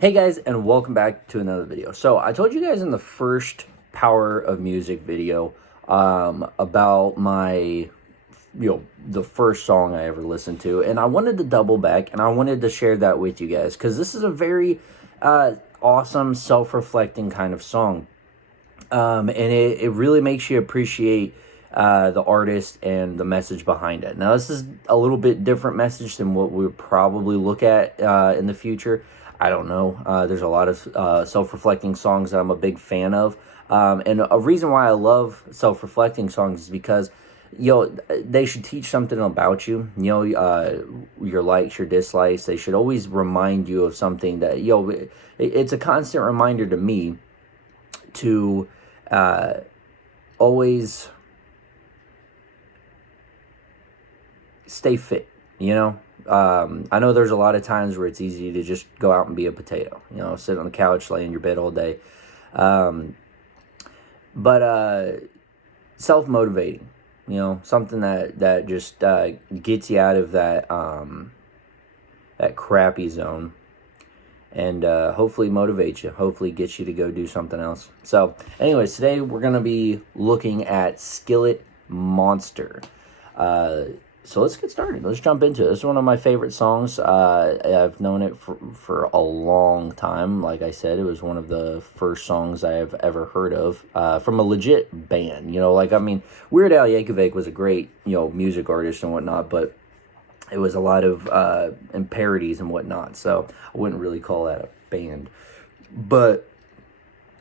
Hey guys, and welcome back to another video. So I told you guys in the first Power of Music video about my, the first song I ever listened to, and I wanted to double back and I wanted to share that with you guys because this is a very awesome, self-reflecting kind of song, and it really makes you appreciate the artist and the message behind it. Now, this is a little bit different message than what we would probably look at in the future. I don't know. There's a lot of self-reflecting songs that I'm a big fan of. And a reason why I love self-reflecting songs is because, they should teach something about you. Your likes, your dislikes. They should always remind you of something that, it's a constant reminder to me to always stay fit, I know there's a lot of times where it's easy to just go out and be a potato, sit on the couch, lay in your bed all day. But self-motivating, something that just gets you out of that crappy zone and hopefully motivates you, hopefully gets you to go do something else. So anyways, today we're going to be looking at Skillet Monster. So let's get started. Let's jump into it. This is one of my favorite songs. I've known it for a long time. Like I said, it was one of the first songs I have ever heard of from a legit band. Weird Al Yankovic was a great, music artist and whatnot, but it was a lot of parodies and whatnot. So I wouldn't really call that a band. But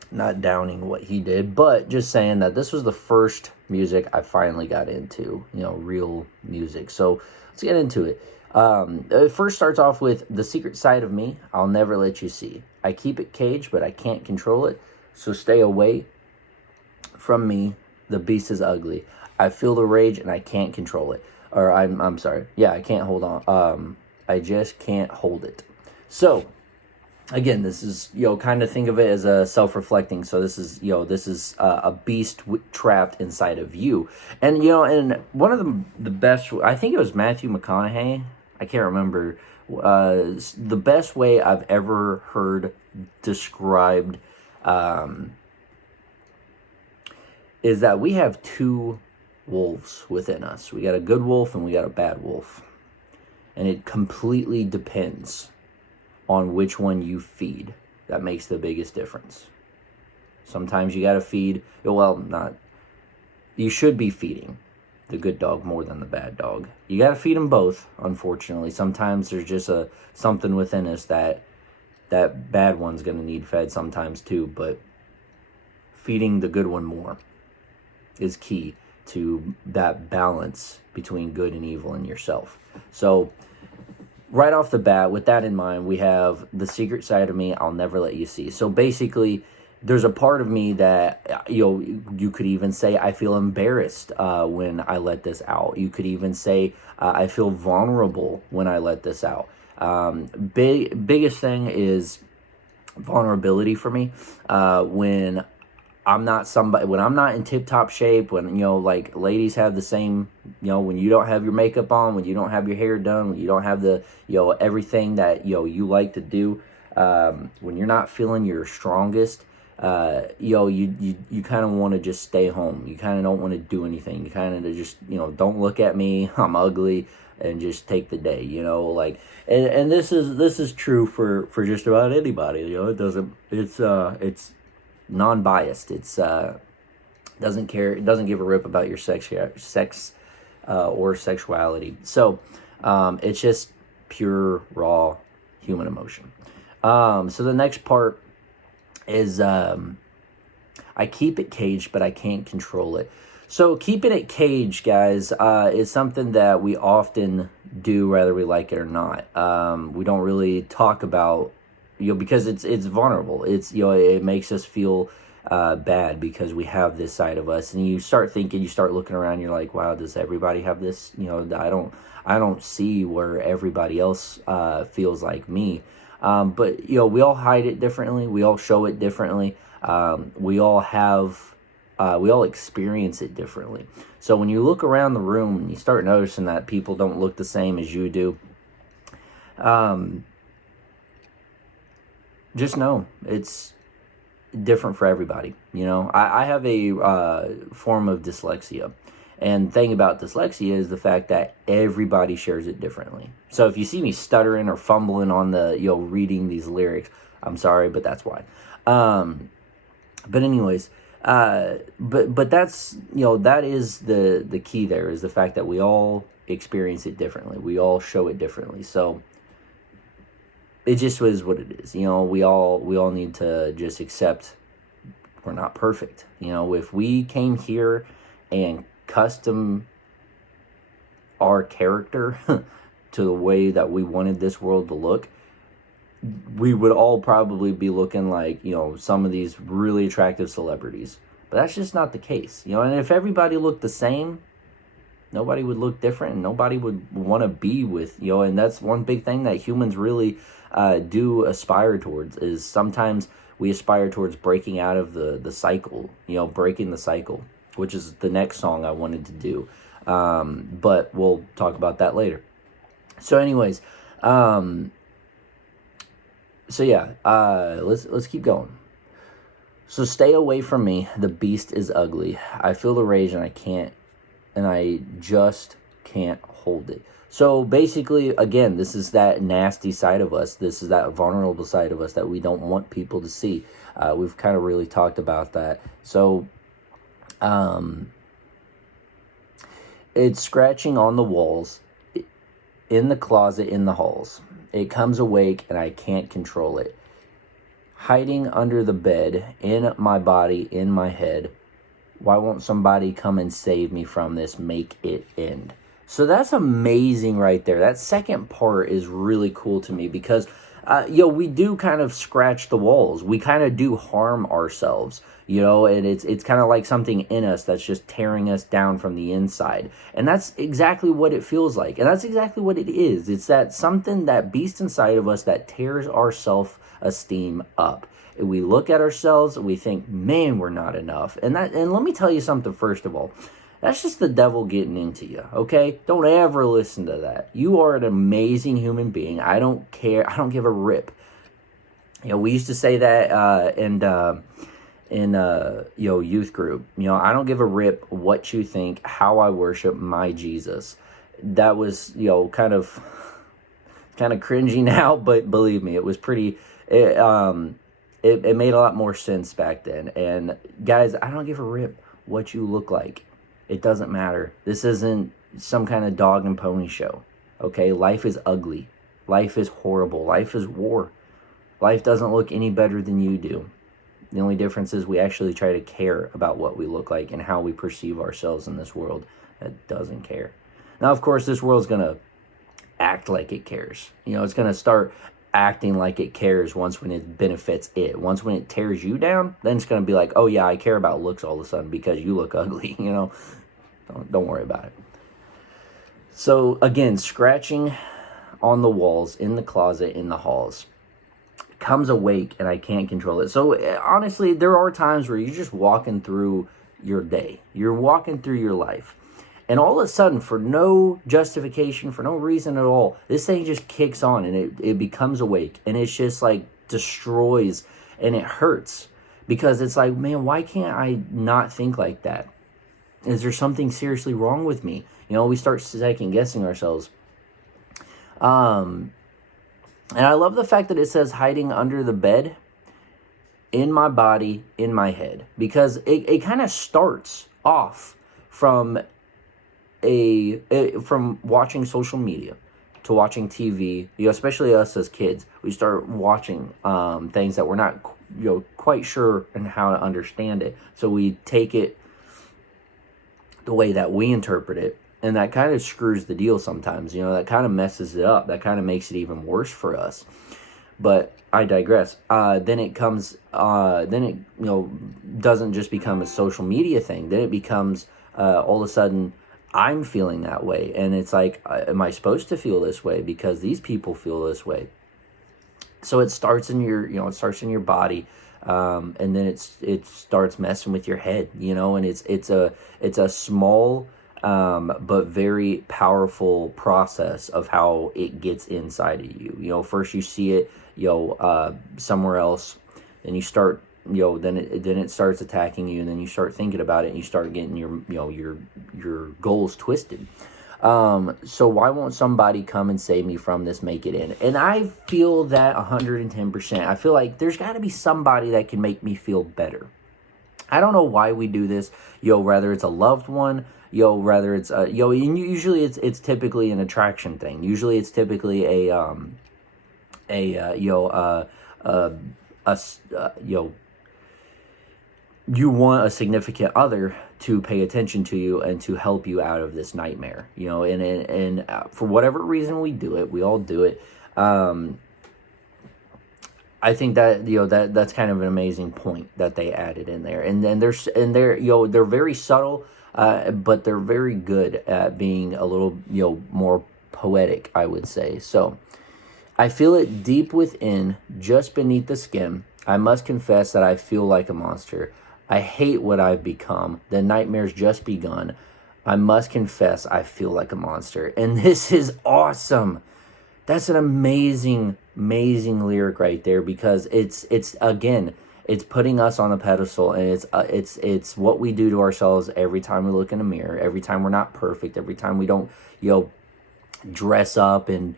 not downing what he did, but just saying that this was the first music I finally got into, real music. So let's get into it. It first starts off with the secret side of me I'll never let you see. I keep it caged, but I can't control it. So stay away from me. The beast is ugly. I feel the rage and I can't control it. Or I'm sorry. Yeah, I can't hold on. I just can't hold it. So again, this is, kind of think of it as a self-reflecting. So this is, a beast trapped inside of you. And, and one of the best, I think it was Matthew McConaughey. I can't remember. The best way I've ever heard described is that we have two wolves within us. We got a good wolf and we got a bad wolf. And it completely depends on which one you feed. That makes the biggest difference. Sometimes you gotta feed, you should be feeding the good dog more than the bad dog. You gotta feed them both, unfortunately. Sometimes there's just something within us that bad one's gonna need fed sometimes too, but feeding the good one more is key to that balance between good and evil in yourself. So right off the bat, with that in mind, we have the secret side of me I'll never let you see. So basically, there's a part of me that, you could even say I feel embarrassed when I let this out. You could even say I feel vulnerable when I let this out. Biggest thing is vulnerability for me. When I'm not in tip-top shape, when, ladies have the same, when you don't have your makeup on, when you don't have your hair done, when you don't have the, everything that, you like to do, when you're not feeling your strongest, you kind of want to just stay home. You kind of don't want to do anything. You kind of just, don't look at me, I'm ugly, and just take the day, and this is true for just about anybody, it's non-biased. It's doesn't care. It doesn't give a rip about your sex or sexuality. So it's just pure raw human emotion. So the next part is I keep it caged, but I can't control it. So keeping it caged, guys, is something that we often do, whether we like it or not. We don't really talk about, because it's vulnerable. It's, it makes us feel bad because we have this side of us, and you start looking around, you're like, wow, does everybody have this? I don't see where everybody else feels like me. But we all hide it differently. We all show it differently. We all experience it differently. So when you look around the room and you start noticing that people don't look the same as you do, just know it's different for everybody. I have a form of dyslexia. And the thing about dyslexia is the fact that everybody shares it differently. So if you see me stuttering or fumbling on the, reading these lyrics, I'm sorry, but that's why. But anyways, but that's, that is the key there, is the fact that we all experience it differently. We all show it differently. So it just is what it is. We all need to just accept we're not perfect. If we came here and custom our character to the way that we wanted this world to look, we would all probably be looking like, some of these really attractive celebrities. But that's just not the case. And if everybody looked the same, nobody would look different, and nobody would want to be with, and that's one big thing that humans really do aspire towards, is sometimes we aspire towards breaking out of the cycle, breaking the cycle, which is the next song I wanted to do. But we'll talk about that later. So anyways, let's keep going. So stay away from me. The beast is ugly. I feel the rage and I just can't hold it. So basically, again, this is that nasty side of us. This is that vulnerable side of us that we don't want people to see. We've kind of really talked about that. So it's scratching on the walls, in the closet, in the halls. It comes awake and I can't control it. Hiding under the bed, in my body, in my head. Why won't somebody come and save me from this? Make it end. So that's amazing right there. That second part is really cool to me because, we do kind of scratch the walls. We kind of do harm ourselves, and it's kind of like something in us that's just tearing us down from the inside. And that's exactly what it feels like. And that's exactly what it is. It's that something, that beast inside of us that tears our self-esteem up. We look at ourselves and we think, man, we're not enough. And let me tell you something, first of all. That's just the devil getting into you, okay? Don't ever listen to that. You are an amazing human being. I don't care. I don't give a rip. We used to say that in youth group. I don't give a rip what you think, how I worship my Jesus. That was, kind of cringy now, but believe me, it was pretty... It made a lot more sense back then. And guys, I don't give a rip what you look like. It doesn't matter. This isn't some kind of dog and pony show. Okay? Life is ugly. Life is horrible. Life is war. Life doesn't look any better than you do. The only difference is we actually try to care about what we look like and how we perceive ourselves in this world that doesn't care. Now, of course, this world's going to act like it cares. It's going to start acting like it cares once when it benefits it. Once when it tears you down, then it's going to be like, oh yeah, I care about looks all of a sudden because you look ugly, Don't worry about it. So again, scratching on the walls, in the closet, in the halls. Comes awake and I can't control it. So honestly, there are times where you're just walking through your day. You're walking through your life. And all of a sudden, for no justification, for no reason at all, this thing just kicks on and it becomes awake. And it's just like destroys and it hurts. Because it's like, man, why can't I not think like that? Is there something seriously wrong with me? We start second guessing ourselves. And I love the fact that it says hiding under the bed, in my body, in my head. Because it kind of starts off from from watching social media to watching TV, especially us as kids. We start watching things that we're not quite sure and how to understand it. So we take it the way that we interpret it. And that kind of screws the deal sometimes, that kind of messes it up. That kind of makes it even worse for us. But I digress. Then it comes, doesn't just become a social media thing. Then it becomes, all of a sudden, I'm feeling that way. And it's like, am I supposed to feel this way? Because these people feel this way. So it starts in your body. And then it starts messing with your head, and it's a small, but very powerful process of how it gets inside of you. First you see it, somewhere else. Then you start, then it starts attacking you, and then you start thinking about it, and you start getting your goals twisted. So why won't somebody come and save me from this, make it in? And I feel that 110%. I feel like there's got to be somebody that can make me feel better. I don't know why we do this, whether it's a loved one, whether it's, usually it's typically an attraction thing. Usually it's typically you want a significant other to pay attention to you and to help you out of this nightmare, and for whatever reason we do it, we all do it. I think that that's kind of an amazing point that they added in there, and then they're very subtle, but they're very good at being a little more poetic, I would say. So I feel it deep within, just beneath the skin. I must confess that I feel like a monster. I hate what I've become. The nightmare's just begun. I must confess I feel like a monster. And this is awesome. That's an amazing lyric right there, because it's again, it's putting us on a pedestal, and it's what we do to ourselves every time we look in a mirror, every time we're not perfect, every time we don't dress up, and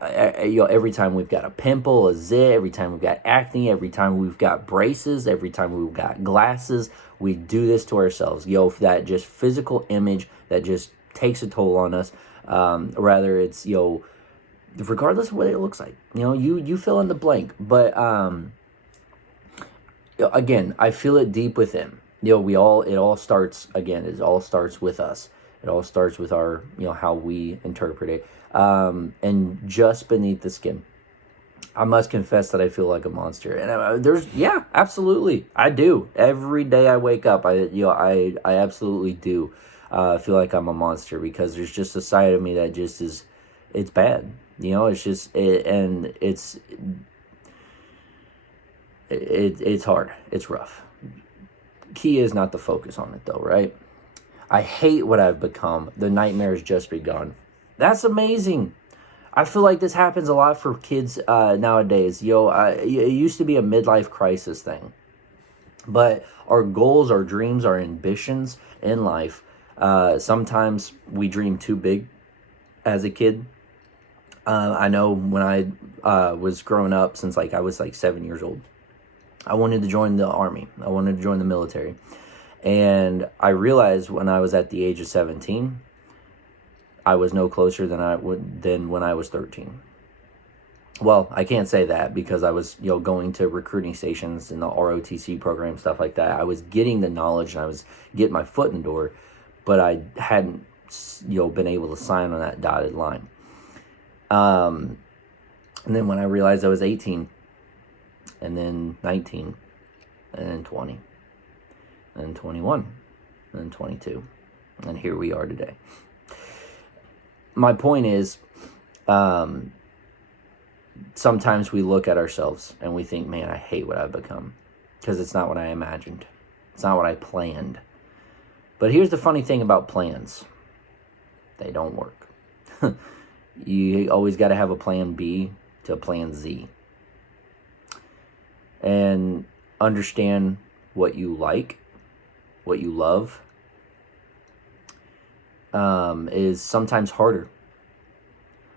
every time we've got a pimple, a zit, every time we've got acne, every time we've got braces, every time we've got glasses, we do this to ourselves. That just physical image that just takes a toll on us. Rather it's, regardless of what it looks like, you fill in the blank. But, again, I feel it deep within. It all starts with us. It all starts with our, how we interpret it. And just beneath the skin, I must confess that I feel like a monster. And absolutely, I do. Every day I wake up, I absolutely do feel like I'm a monster, because there's just a side of me that just is, it's bad. It's just, it's hard. It's rough. Key is not to focus on it though, right? I hate what I've become. The nightmare has just begun. That's amazing. I feel like this happens a lot for kids nowadays. It used to be a midlife crisis thing. But our goals, our dreams, our ambitions in life, sometimes we dream too big as a kid. I know when I was growing up, since I was 7 years old, I wanted to join the army. I wanted to join the military. And I realized when I was at the age of 17, I was no closer than when I was 13. Well, I can't say that, because I was, going to recruiting stations in the ROTC program, stuff like that. I was getting the knowledge, and I was getting my foot in the door, but I hadn't, been able to sign on that dotted line. And then when I realized I was 18, and then 19, and then 20, and then 21, and then 22, and here we are today. My point is, sometimes we look at ourselves and we think, man, I hate what I've become, because it's not what I imagined. It's not what I planned. But here's the funny thing about plans. They don't work. You always got to have a plan B to a plan Z. And understand what you like, what you love, is sometimes harder.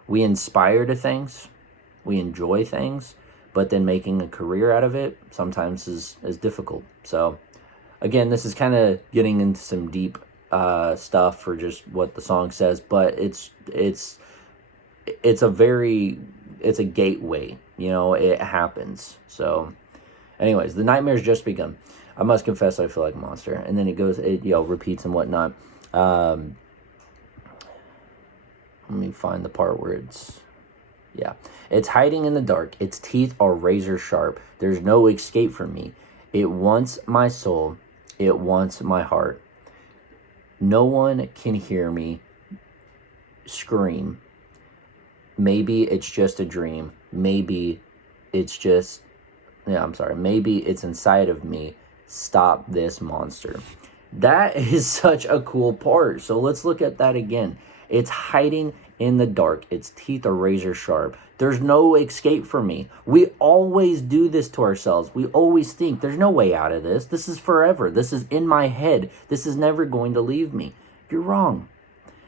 We inspire to things, we enjoy things, but then making a career out of it sometimes is difficult. So again, this is kind of getting into some deep stuff for just what the song says, but it's a gateway, it happens. So anyways, the nightmare's just begun. I must confess I feel like a monster. And then it repeats and whatnot. Let me find the part where it's hiding in the dark. Its teeth are razor sharp. There's no escape from me. It wants my soul. It wants my heart. No one can hear me scream. Maybe it's just a dream. Maybe it's just, maybe it's inside of me. Stop this monster. That is such a cool part. So let's look at that again. It's hiding in the dark. Its teeth are razor sharp. There's no escape for me. We always do this to ourselves. We always think there's no way out of this. This is forever. This is in my head. This is never going to leave me. You're wrong.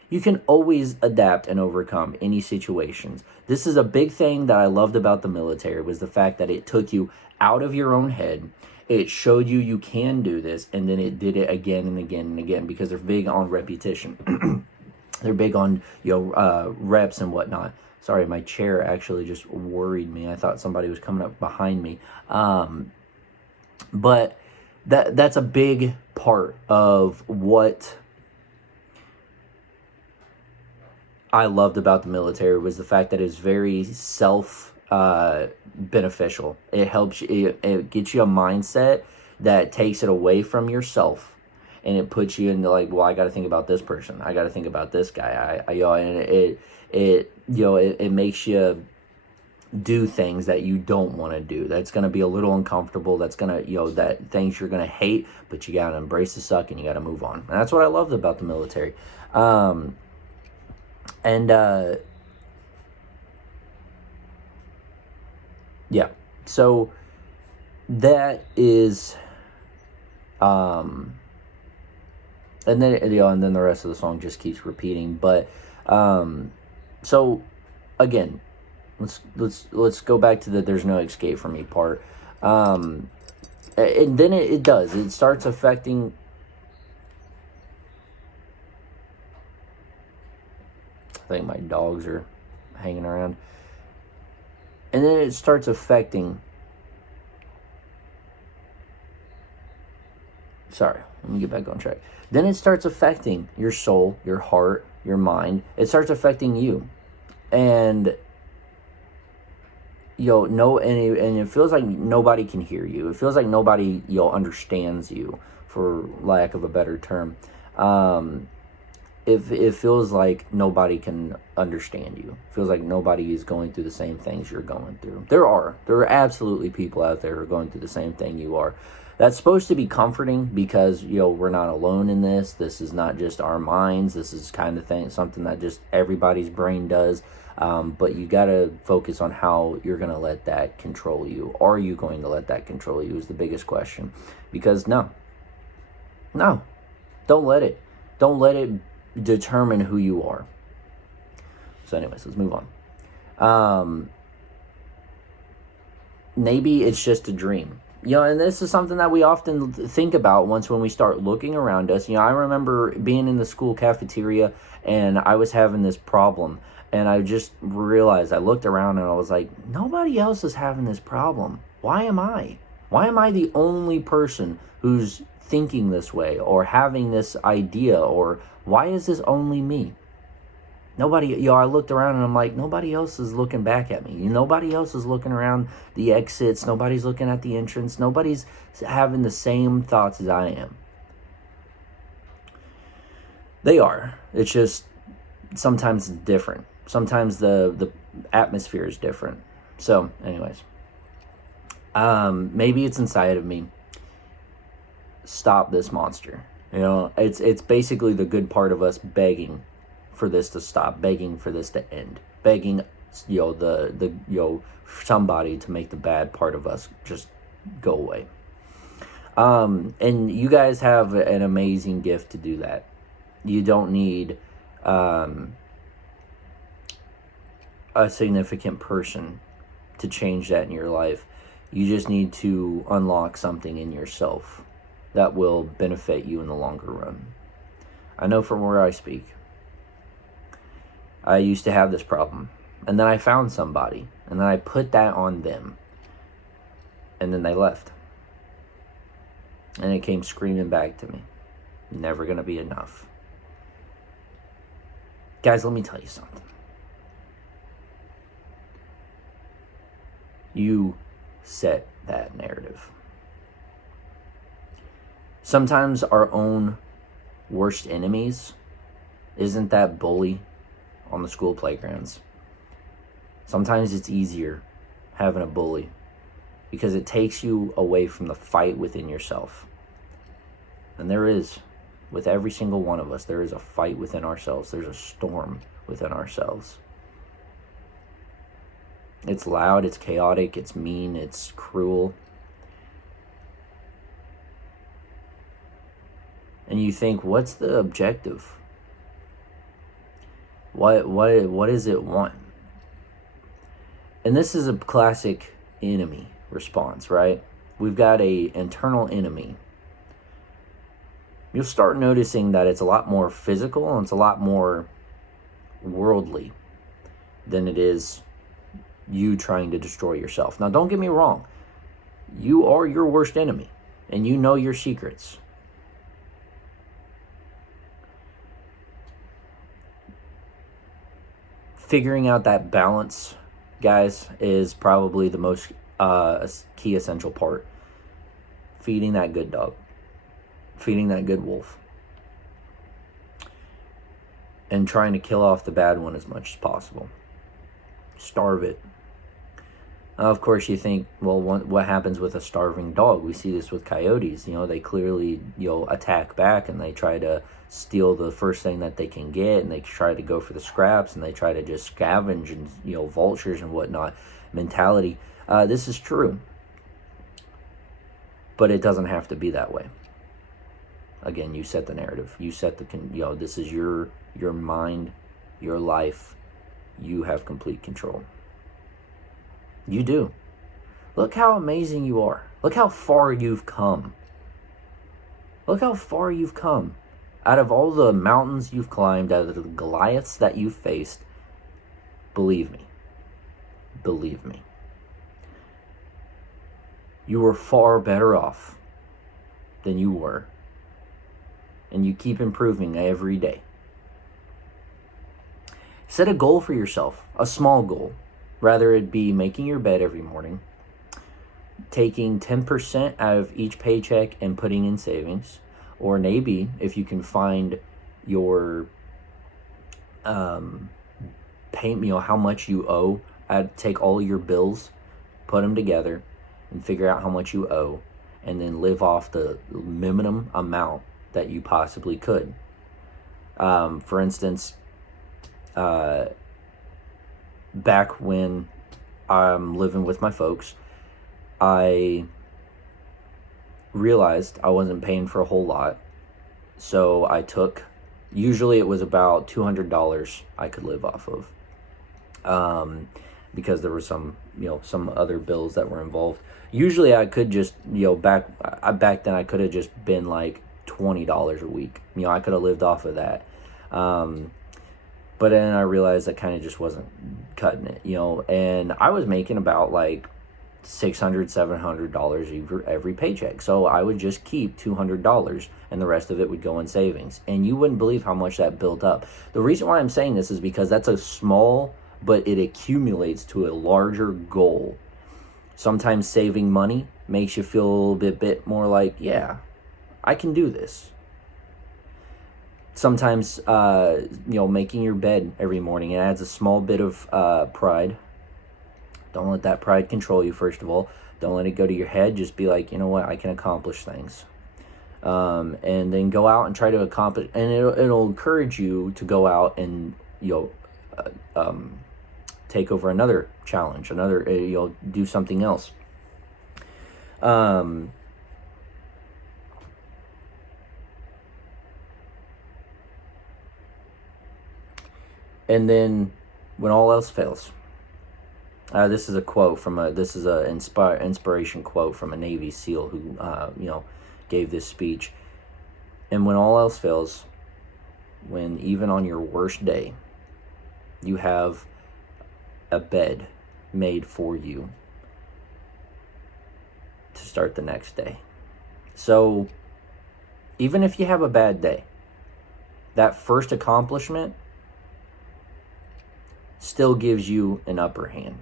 You can always adapt and overcome any situations. This is a big thing that I loved about the military, was the fact that it took you out of your own head. It showed you can do this, and then it did it again and again and again, because they're big on repetition. They're big on reps and whatnot. Sorry, my chair actually just worried me. I thought somebody was coming up behind me. But that's a big part of what I loved about the military, was the fact that it's very beneficial. It helps you, it gets you a mindset that takes it away from yourself, and it puts you into like, well, I got to think about this person. I got to think about this guy. And it makes you do things that you don't want to do. That's going to be a little uncomfortable. That's going to, that things you're going to hate, but you got to embrace the suck and you got to move on. And that's what I loved about the military. Yeah, so that is, and then and then the rest of the song just keeps repeating. But so again, let's go back to the "there's no escape for me" part. And then it does. It starts affecting. I think my dogs are hanging around. And then it starts affecting. Sorry, let me get back on track. Then it starts affecting your soul, your heart, your mind. It starts affecting you. And and it feels like nobody can hear you. It feels like nobody understands you, for lack of a better term. It feels like nobody can understand you. It feels like nobody is going through the same things you're going through. There are absolutely people out there who are going through the same thing you are. That's supposed to be comforting, because we're not alone in this. This is not just our minds. This is kind of something that just everybody's brain does. But you got to focus on how you're going to let that control you. Are you going to let that control you is the biggest question. Because no, don't let it. Don't let it determine who you are. So anyways, let's move on. Maybe it's just a dream. And this is something that we often think about when we start looking around us. I remember being in the school cafeteria, and I was having this problem, and I just realized, I looked around and I was like, nobody else is having this problem. Why am I? Why am I the only person who's thinking this way or having this idea, or why is this only me? Nobody, I looked around and I'm like, nobody else is looking back at me. Nobody else is looking around the exits. Nobody's looking at the entrance. Nobody's having the same thoughts as I am. They are. It's just sometimes it's different. Sometimes the atmosphere is different. So anyways, maybe it's inside of me. Stop this monster. It's basically the good part of us begging for this to stop, begging for this to end, begging somebody to make the bad part of us just go away. And you guys have an amazing gift to do that. You don't need a significant person to change that in your life. You just need to unlock something in yourself that will benefit you in the longer run. I know from where I speak. I used to have this problem, and then I found somebody, and then I put that on them, and then they left. And it came screaming back to me. Never gonna be enough. Guys, let me tell you something. You set that narrative. Sometimes our own worst enemies isn't that bully on the school playgrounds. Sometimes it's easier having a bully because it takes you away from the fight within yourself. And there is, with every single one of us, there is a fight within ourselves. There's a storm within ourselves. It's loud, it's chaotic, it's mean, it's cruel. And you think, what's the objective? What does it want? And this is a classic enemy response, right? We've got a internal enemy. You'll start noticing that it's a lot more physical and it's a lot more worldly than it is you trying to destroy yourself. Now, don't get me wrong. You are your worst enemy, and you know your secrets. Figuring out that balance, guys, is probably the most key essential part. Feeding that good dog. Feeding that good wolf. And trying to kill off the bad one as much as possible. Starve it. Of course, you think, well, what happens with a starving dog? We see this with coyotes. They clearly, attack back, and they try to steal the first thing that they can get, and they try to go for the scraps, and they try to just scavenge, and, vultures and whatnot mentality. This is true. But it doesn't have to be that way. Again, you set the narrative. You set this is your mind, your life. You have complete control. You do. Look how amazing you are. Look how far you've come. Look how far you've come. Out of all the mountains you've climbed, out of the Goliaths that you've faced, believe me. Believe me. You were far better off than you were. And you keep improving every day. Set a goal for yourself, a small goal. Rather it be making your bed every morning, taking 10% out of each paycheck and putting in savings, or maybe if you can find your payment, how much you owe, take all your bills, put them together, and figure out how much you owe, and then live off the minimum amount that you possibly could. For instance, back when I'm living with my folks, I realized I wasn't paying for a whole lot. So I took, usually it was about $200 I could live off of. Because there were some other bills that were involved. Usually I could just, back then I could have just been like $20 a week. I could have lived off of that. But then I realized that kind of just wasn't cutting it, and I was making about like $600, $700 every paycheck. So I would just keep $200 and the rest of it would go in savings. And you wouldn't believe how much that built up. The reason why I'm saying this is because that's a small, but it accumulates to a larger goal. Sometimes saving money makes you feel a little bit more like, yeah, I can do this. Sometimes, making your bed every morning, it adds a small bit of pride. Don't let that pride control you, first of all. Don't let it go to your head. Just be like, you know what, I can accomplish things. And then go out and try to accomplish, and it'll encourage you to go out and, take over another challenge, do something else. And then, when all else fails, this is a quote from inspiration quote from a Navy SEAL who, gave this speech. And when all else fails, when even on your worst day, you have a bed made for you to start the next day. So, even if you have a bad day, that first accomplishment still gives you an upper hand.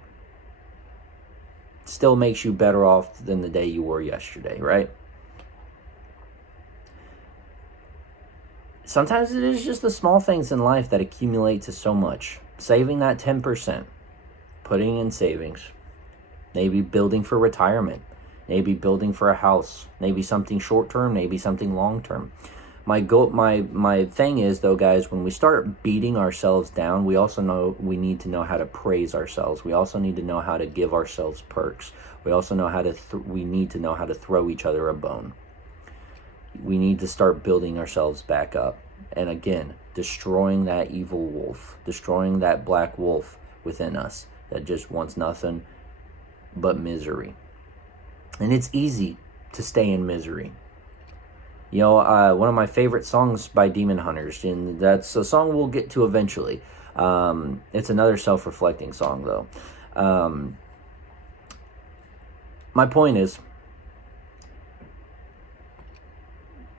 Still makes you better off than the day you were yesterday, right? Sometimes it is just the small things in life that accumulate to so much. Saving that 10%, putting in savings, maybe building for retirement, maybe building for a house, maybe something short-term, maybe something long-term. My thing is, though, guys, when we start beating ourselves down, we also know we need to know how to praise ourselves. We also need to know how to give ourselves perks. We also know how to we need to know how to throw each other a bone. We need to start building ourselves back up. And again, destroying that evil wolf, destroying that black wolf within us that just wants nothing but misery. And it's easy to stay in misery. You know, one of my favorite songs by Demon Hunters, and that's a song we'll get to eventually. It's another self-reflecting song, though. My point is,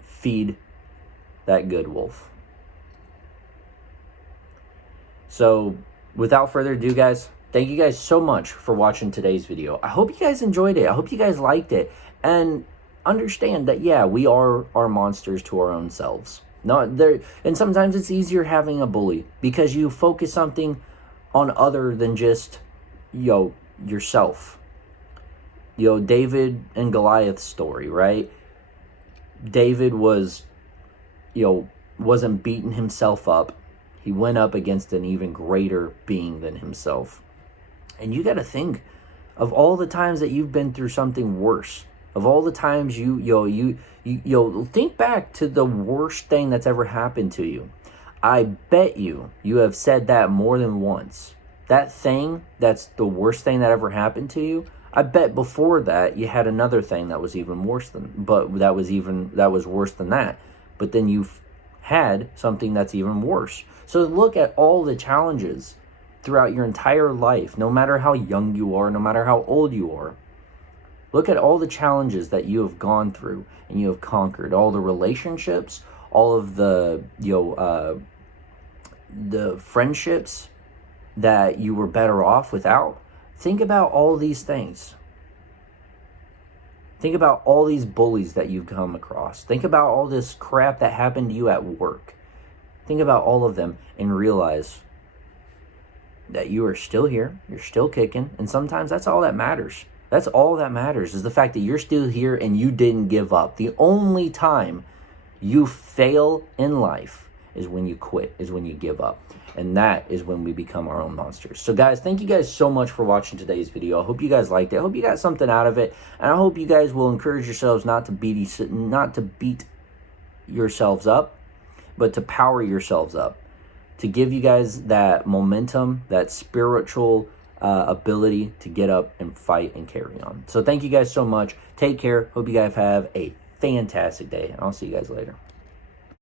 feed that good wolf. So, without further ado, guys, thank you guys so much for watching today's video. I hope you guys enjoyed it. I hope you guys liked it. And understand that, yeah, we are our monsters to our own selves. And sometimes it's easier having a bully because you focus something on other than just, yourself. David and Goliath's story, right? David wasn't beating himself up. He went up against an even greater being than himself. And you got to think of all the times that you've been through something worse. Of all the times you think back to the worst thing that's ever happened to you. I bet you have said that more than once. That thing that's the worst thing that ever happened to you, I bet before that you had another thing that was even worse that was worse than that. But then you've had something that's even worse. So look at all the challenges throughout your entire life, no matter how young you are, no matter how old you are. Look at all the challenges that you have gone through and you have conquered. All the relationships, all of the friendships that you were better off without. Think about all these things. Think about all these bullies that you've come across. Think about all this crap that happened to you at work. Think about all of them and realize that you are still here. You're still kicking. And sometimes that's all that matters. That's all that matters, is the fact that you're still here and you didn't give up. The only time you fail in life is when you quit, is when you give up. And that is when we become our own monsters. So guys, thank you guys so much for watching today's video. I hope you guys liked it. I hope you got something out of it. And I hope you guys will encourage yourselves not to beat yourselves up, but to power yourselves up. To give you guys that momentum, that spiritual ability to get up and fight and carry on. So thank you guys so much. Take care. Hope you guys have a fantastic day. And I'll see you guys later.